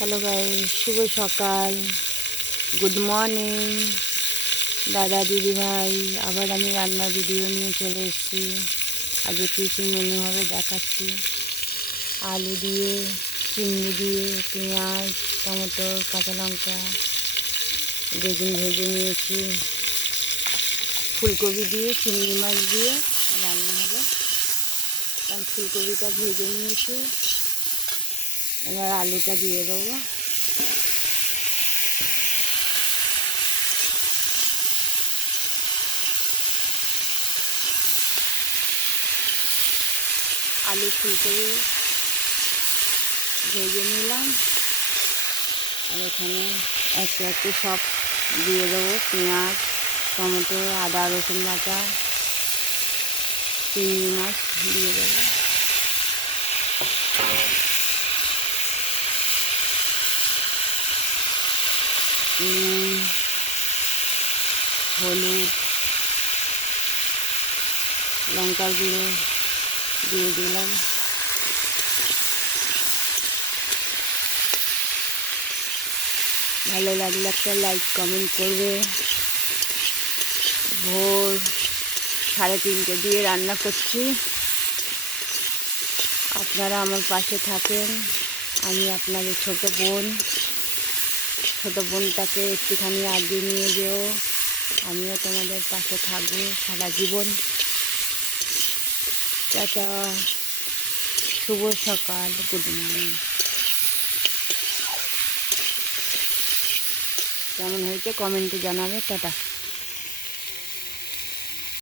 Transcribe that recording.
Hello guys, শুভ সকাল, good morning দাদা দিদি ভাই। আবার আমি রান্নার ভিডিও নিয়ে চলে এসেছি। আজকে কী কী মেনু হবে দেখাচ্ছি। আলু দিয়ে, চিংড়ি দিয়ে, পেঁয়াজ, টমেটো, কাঁচা লঙ্কা, বেগুন ভেজে নিয়েছি। ফুলকপি দিয়ে, চিংড়ি মাছ দিয়ে রান্না হবে। কারণ ফুলকপিটা ভেজে নিয়েছি, এবার আলুটা দিয়ে দেবো। আলু ফুলকপি ভেজে নিলাম, আর এখানে একটু একটু সব দিয়ে দেবো। পেঁয়াজ, টমেটো, আদা রসুন বাটা, চিংড়ি মাছ দিয়ে দেবো। নুন, হলুদ, লঙ্কার গুঁড়ো দিয়ে দিলাম। ভালো লাগলে একটা লাইক কমেন্ট করবে। ভোর 3:30 দিয়ে রান্না করছি, আপনারা আমার পাশে থাকেন। আমি আপনাদের ছোট বোনটাকে একটুখানি আগিয়ে নিয়ে যেও। আমিও তোমাদের পাশে থাকবো সারা জীবন। টাটা, শুভ সকাল, গুড মর্নিং। কেমন হয়েছে কমেন্টে জানাবে। টাটা।